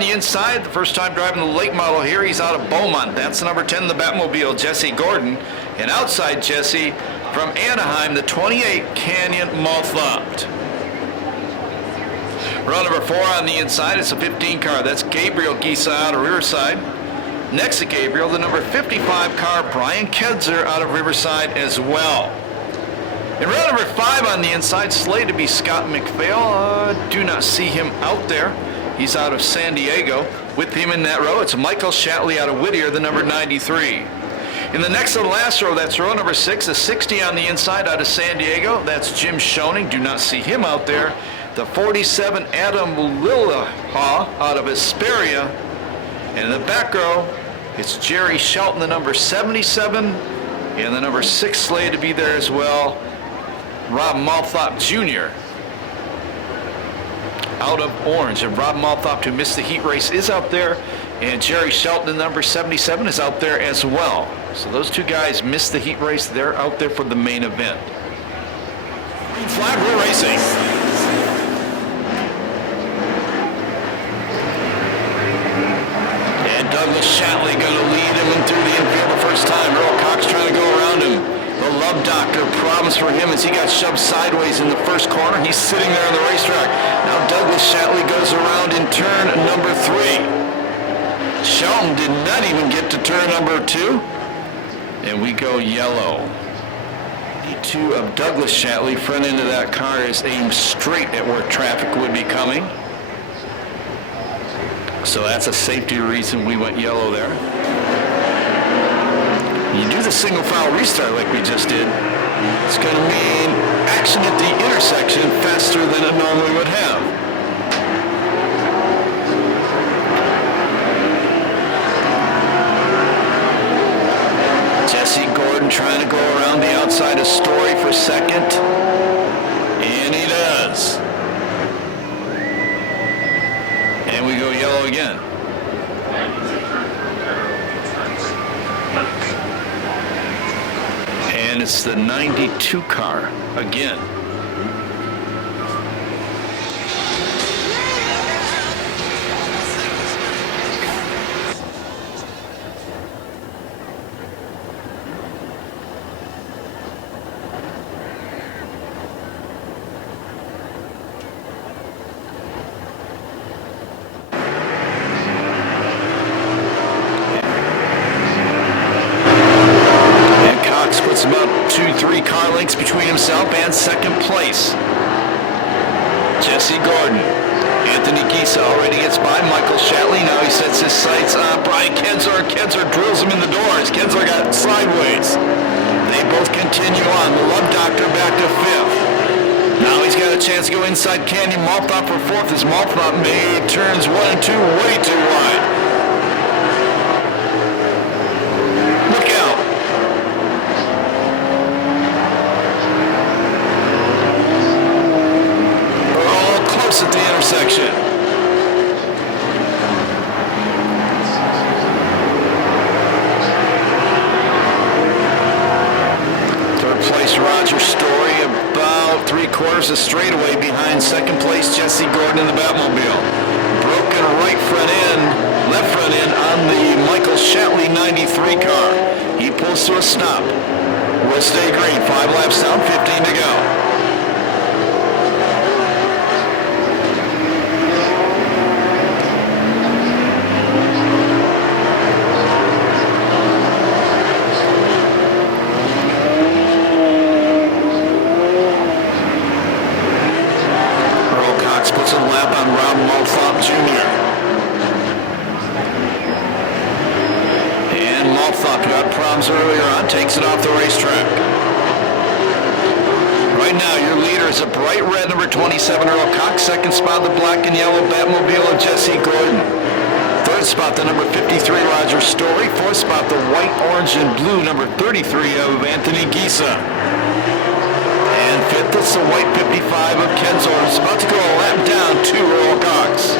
on the inside, the first time driving the late model here. He's out of Beaumont. That's number 10, the Batmobile, Jesse Gordon. And outside Jesse from Anaheim, the 28 Canyon Montfort. Row number 4 on the inside, it's a 15 car. That's Gabriel Gisa out of Riverside. Next to Gabriel, the number 55 car, Brian Kedzer out of Riverside as well. In row number 5 on the inside, slated to be Scott McPhail. Do not see him out there. He's out of San Diego. With him in that row, it's Michael Shatley out of Whittier, the number 93. In the next to the last row, that's row number 6, a 60 on the inside out of San Diego. That's Jim Schoening. Do not see him out there. The 47 Adam Lillaha out of Hesperia. And in the back row, it's Jerry Shelton, the number 77. And the number 6 slated to be there as well, Rob Malthop Jr. out of Orange. And Rob Malthop, who missed the heat race, is out there. And Jerry Shelton, the number 77, is out there as well. So those two guys missed the heat race. They're out there for the main event. Green flag, we're racing. And Douglas Shatley going to lead him through the infield the first time. Earl Cox trying to go around him. The Love Doctor, problems for him as he got shoved sideways in the first corner. He's sitting there on the racetrack. Now Douglas Shatley goes around in turn number 3. Shelton did not even get to turn number 2. And we go yellow. The 2 of Douglas Shatley, front end of that car is aimed straight at where traffic would be coming. So that's a safety reason we went yellow there. You do the single file restart like we just did, it's going to mean action at the intersection faster than it normally would have. Jesse Gordon trying to go around the outside of Story for second, and he does. And we go yellow again. And it's the 92 car again. Puts about 2-3 car lengths between himself and second place. Jesse Gordon. Anthony Gisa already gets by Michael Shatley. Now he sets his sights on Brian Kedzer. Kedzer drills him in the doors. Kedzer got sideways. They both continue on. The Love Doctor back to 5th. Now he's got a chance to go inside Canyon Malthop for 4th as Malthop made turns 1 and 2 way too wide. At the intersection. Third place Roger Story, about 3/4 of straightaway behind second place Jesse Gordon in the Batmobile. Broken right front end, left front end on the Michael Shatley 93 car. He pulls to a stop. Will stay green. 5 laps down, 15 to go. Puts a lap on Rob Malthop Jr. And Malthop got problems earlier on, takes it off the racetrack. Right now, your leader is a bright red number 27, Earl Cox. Second spot, the black and yellow Batmobile of Jesse Gordon. Third spot, the number 53, Roger Story. Fourth spot, the white, orange, and blue number 33 of Anthony Gisa. And 5th, it's the white 55 of Kedzer. It's about to go a lap down to Earl Cox.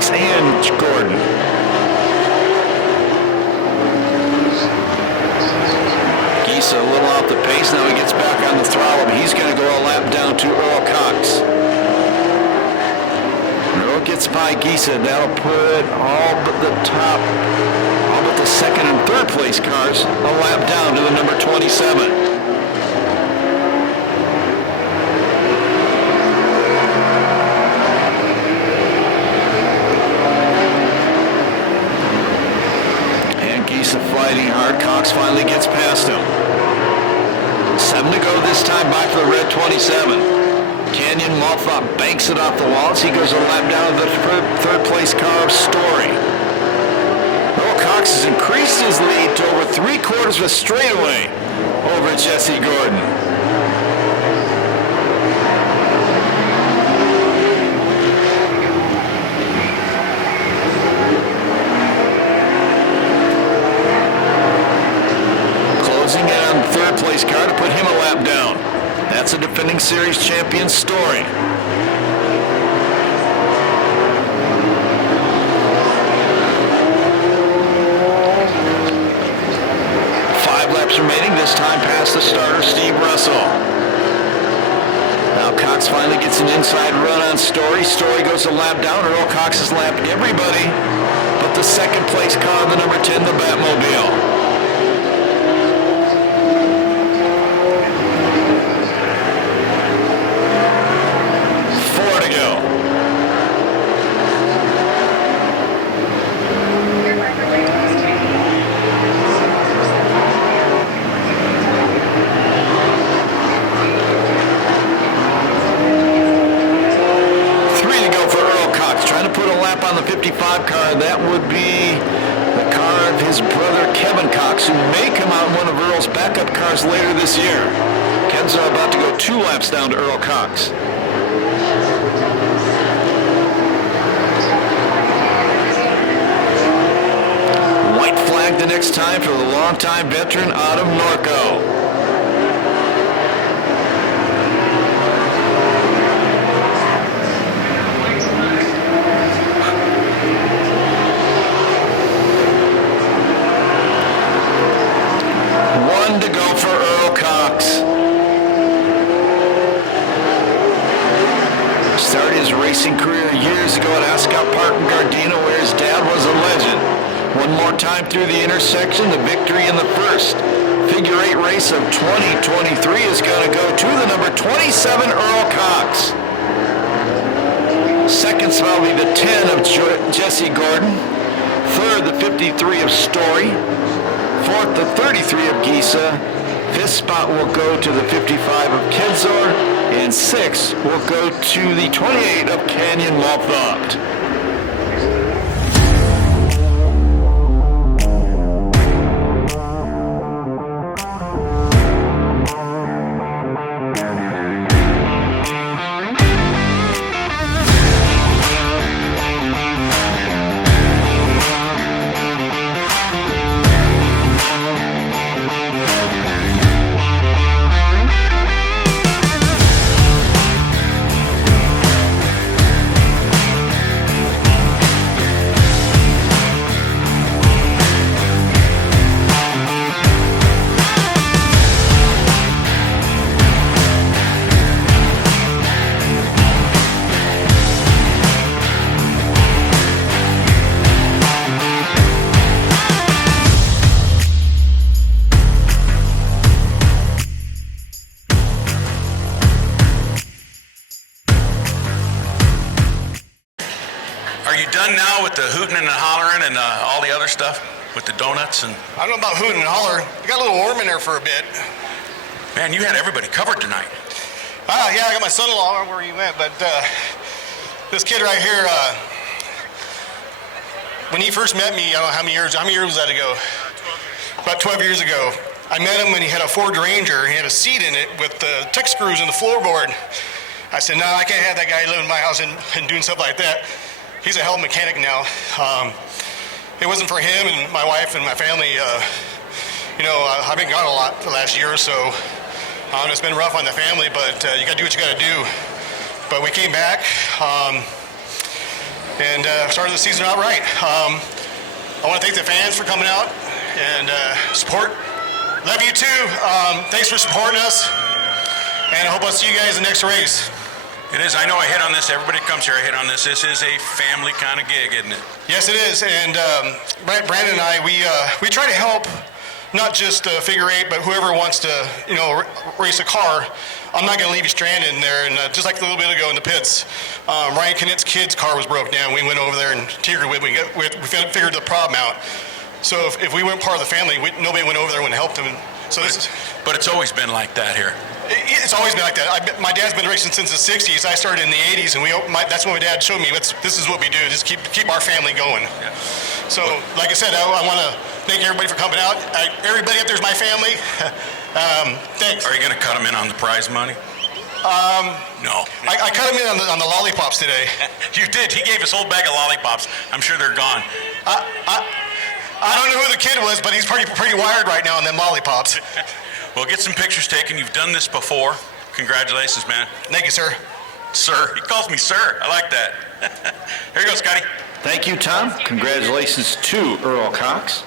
Cox and Gordon. Gisa a little off the pace. Now he gets back on the throttle, but he's going to go a lap down to Earl Cox. Earl gets by Gisa. That'll put all but the second and third place cars a lap down to the number 27. Fighting hard. Cox finally gets past him. 7 to go this time by for the red 27. Canyon Mothop banks it off the walls. He goes a lap down to the third place car of Story. Earl Cox has increased his lead to over 3/4 of a straightaway over Jesse Gordon. Third place car to put him a lap down. That's a defending series champion Story. 5 laps remaining, this time past the starter Steve Russell. Now Cox finally gets an inside run on Story. Story goes a lap down. Earl Cox has lapped everybody but the second place car, the number 10, the Batmobile. 55 car, that would be the car of his brother Kevin Cox, who may come out in one of Earl's backup cars later this year. Ken's about to go 2 laps down to Earl Cox. White flag the next time for the longtime veteran out of Norco. To go for Earl Cox. Started his racing career years ago at Ascot Park in Gardena, where his dad was a legend. One more time through the intersection, the victory in the first figure 8 race of 2023 is going to go to the number 27 Earl Cox. Second spot will be the 10 of Jesse Gordon. Third, the 53 of Story. Fourth, the 33 of Gisa. Fifth spot will go to the 55 of Kedzor. And sixth will go to the 28 of Canyon Malthopt. Now with the hooting and hollering and all the other stuff with the donuts and I don't know about hooting and hollering. It got a little warm in there for a bit. Man, you had everybody covered tonight. Yeah, I got my son-in-law. I don't know where he went, but this kid right here, when he first met me, I don't know how many years was that ago? About 12 years ago. I met him when he had a Ford Ranger. He had a seat in it with the tech screws in the floorboard. I said, no, I can't have that guy living in my house and doing stuff like that. He's a hell of a mechanic now. It wasn't for him and my wife and my family. I've been gone a lot for the last year or so. It's been rough on the family, but you got to do what you got to do. But we came back. and started the season out right. I want to thank the fans for coming out and support. Love you too. Thanks for supporting us, and I hope I'll see you guys in the next race. It is. I know I hit on this. Everybody comes here. I hit on this. This is a family kind of gig, isn't it? Yes, it is. And Brandon and I, we try to help not just figure eight, but whoever wants to, race a car. I'm not going to leave you stranded in there. And just like a little bit ago in the pits, Ryan Knitt's kid's car was broke down. We went over there and tinkered with it. We figured the problem out. So if we weren't part of the family, nobody went over there and helped him. So But it's always been like that here. It's always been like that. My dad's been racing since the 60s. I started in the 80s, and that's what my dad showed me. This is what we do. Just keep our family going. Yeah. So, like I said, I want to thank everybody for coming out. Everybody up there's my family. Thanks. Are you going to cut them in on the prize money? No. I cut him in on the lollipops today. You did. He gave us a whole bag of lollipops. I'm sure they're gone. I don't know who the kid was, but he's pretty wired right now on them lollipops. Well, get some pictures taken. You've done this before. Congratulations, man. Thank you, sir. Sir. He calls me sir. I like that. Here you go, Scotty. Thank you, Tom. Congratulations to Earl Cox.